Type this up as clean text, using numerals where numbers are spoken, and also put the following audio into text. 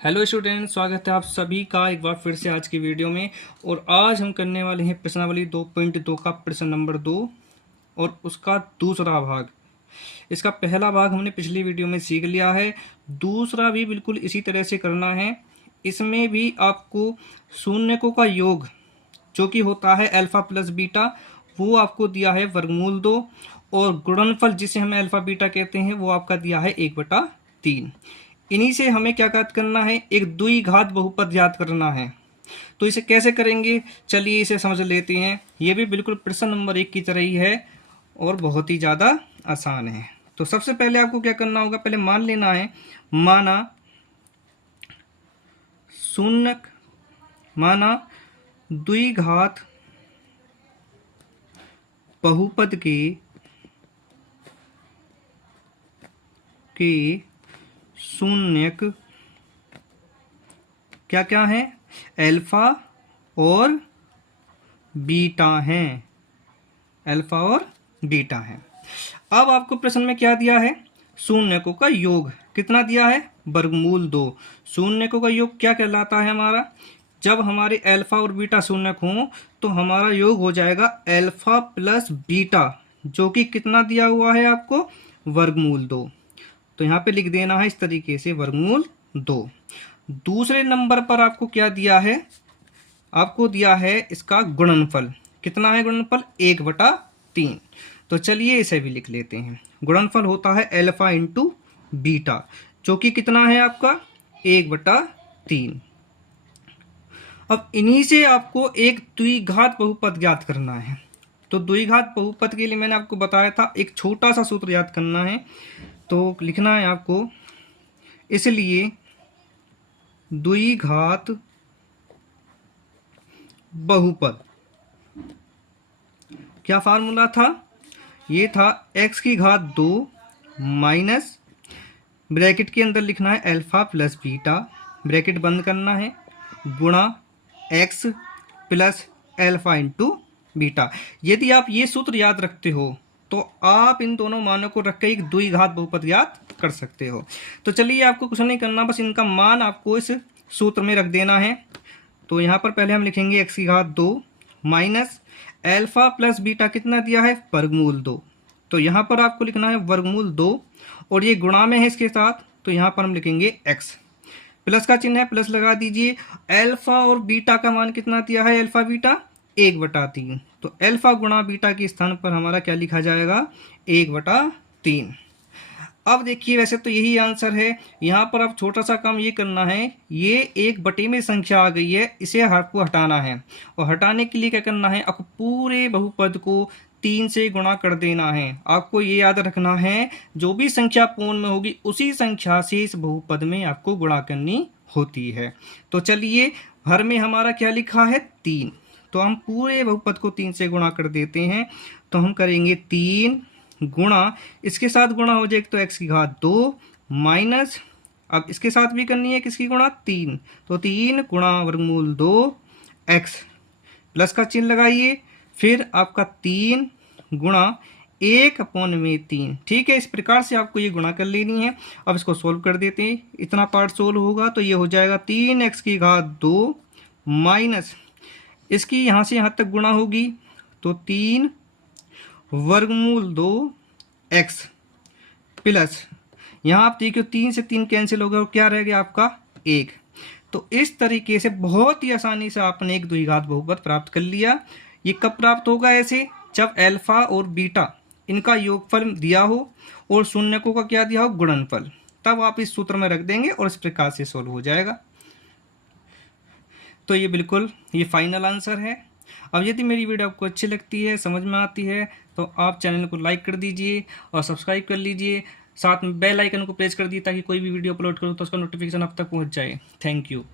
Hello student, स्वागत है आप सभी का एक बार फिर से आज की वीडियो में। और आज हम करने वाले हैं प्रश्नावली 2.2 का प्रश्न नंबर 2 और उसका दूसरा भाग। इसका पहला भाग हमने पिछली वीडियो में सीख लिया है, दूसरा भी बिल्कुल इसी तरह से करना है। इसमें भी आपको शून्यकों का योग जो कि होता है अल्फा प्लस बीटा, वो आपको दिया है वर्गमूल 2, और गुणनफल जिसे हम अल्फा बीटा कहते हैं वो आपका दिया है 1/3। इन्हीं से हमें क्या ज्ञात करना है, एक द्विघात बहुपद ज्ञात करना है। तो इसे कैसे करेंगे, चलिए इसे समझ लेते हैं। ये भी बिल्कुल प्रश्न नंबर 1 की तरह ही है और बहुत ही ज़्यादा आसान है। तो सबसे पहले आपको क्या करना होगा, पहले मान लेना है, माना शून्य माना द्विघात बहुपद के शून्यक क्या क्या है, अल्फा और बीटा हैं, अल्फा और बीटा हैं। अब आपको प्रश्न में क्या दिया है, शून्यकों का योग कितना दिया है, वर्गमूल 2। शून्यकों का योग क्या कहलाता है हमारा, जब हमारे अल्फा और बीटा शून्यक हों तो हमारा योग हो जाएगा अल्फा प्लस बीटा, जो कि कितना दिया हुआ है आपको, वर्गमूल 2। तो यहाँ पे लिख देना है इस तरीके से, वर्गमूल 2। दूसरे नंबर पर आपको क्या दिया है, आपको दिया है इसका गुणनफल। कितना है गुणनफल, 1/3। तो चलिए इसे भी लिख लेते हैं। गुणनफल होता है अल्फा इंटू बीटा, जो कि कितना है आपका 1/3। अब इन्हीं से आपको एक द्विघात बहुपद ज्ञात करना है। तो द्विघात बहुपद के लिए मैंने आपको बताया था, एक छोटा सा सूत्र याद करना है। तो लिखना है आपको, इसलिए द्विघात बहुपद, क्या फार्मूला था, ये था x⁻2 माइनस ब्रैकेट के अंदर लिखना है अल्फा प्लस बीटा, ब्रैकेट बंद करना है, गुणा x plus alpha into beta. यदि आप ये सूत्र याद रखते हो तो आप इन दोनों मानों को रख के एक द्विघात बहुपद याद कर सकते हो। तो चलिए आपको कुछ नहीं करना, बस इनका मान आपको इस सूत्र में रख देना है। तो यहाँ पर पहले हम लिखेंगे x⁻2 minus alpha plus beta कितना दिया है, वर्गमूल 2। तो यहाँ पर आपको लिखना है वर्गमूल 2 और ये गुणा में है इसके साथ, तो यहाँ पर हम लिखेंगे x, प्लस का चिन्ह है, प्लस लगा दीजिए। अल्फा और बीटा का मान कितना दिया है, अल्फा बीटा 1/3। तो अल्फा गुणा बीटा के स्थान पर हमारा क्या लिखा जाएगा, 1/3। अब देखिए, वैसे तो यही आंसर है, यहाँ पर आप छोटा सा काम ये करना है, ये 1/, में संख्या आ गई है, इसे आपको हटाना है। और हटाने के लिए क्या करना है, आपको पूरे बहुपद को 3 से गुणा कर देना है। आपको ये याद रखना है, जो भी संख्या पूर्ण में होगी उसी संख्या से इस बहुपद में आपको गुणा करनी होती है। तो चलिए, हर में हमारा क्या लिखा है, 3। तो हम पूरे बहुपद को 3 से गुणा कर देते हैं। तो हम करेंगे 3 गुणा, इसके साथ गुणा हो जाए तो x⁻2 माइनस, अब इसके साथ भी करनी है किसकी गुणा, 3। तो 3 गुणा वर्गमूल 2 x, प्लस का चिन्ह लगाइए, फिर आपका 3 गुणा 1/3। ठीक है, इस प्रकार से आपको ये गुणा कर लेनी है। अब इसको सोल्व कर देते हैं, इतना पार्ट सोल्व होगा तो ये हो जाएगा 3x⁻2 माइनस, इसकी यहाँ से यहाँ तक गुणा होगी तो 3 वर्गमूल 2 x, प्लस यहाँ आप देखिए 3 से 3 कैंसिल हो गया और क्या रह गया आपका 1। तो इस तरीके से बहुत ही आसानी से आपने एक द्विघात बहुपद प्राप्त कर लिया। ये कब प्राप्त होगा, ऐसे जब अल्फा और बीटा इनका योगफल दिया हो और शून्यकों का क्या दिया हो, गुणनफल, तब आप इस सूत्र में रख देंगे और इस प्रकार से सोल्व हो जाएगा। तो ये बिल्कुल ये फाइनल आंसर है। अब यदि मेरी वीडियो आपको अच्छी लगती है, समझ में आती है, तो आप चैनल को लाइक कर दीजिए और सब्सक्राइब कर लीजिए, साथ में बेल आइकन को प्रेस कर दीजिए ताकि कोई भी वीडियो अपलोड करूँ तो उसका नोटिफिकेशन आप तक पहुंच जाए। Thank you.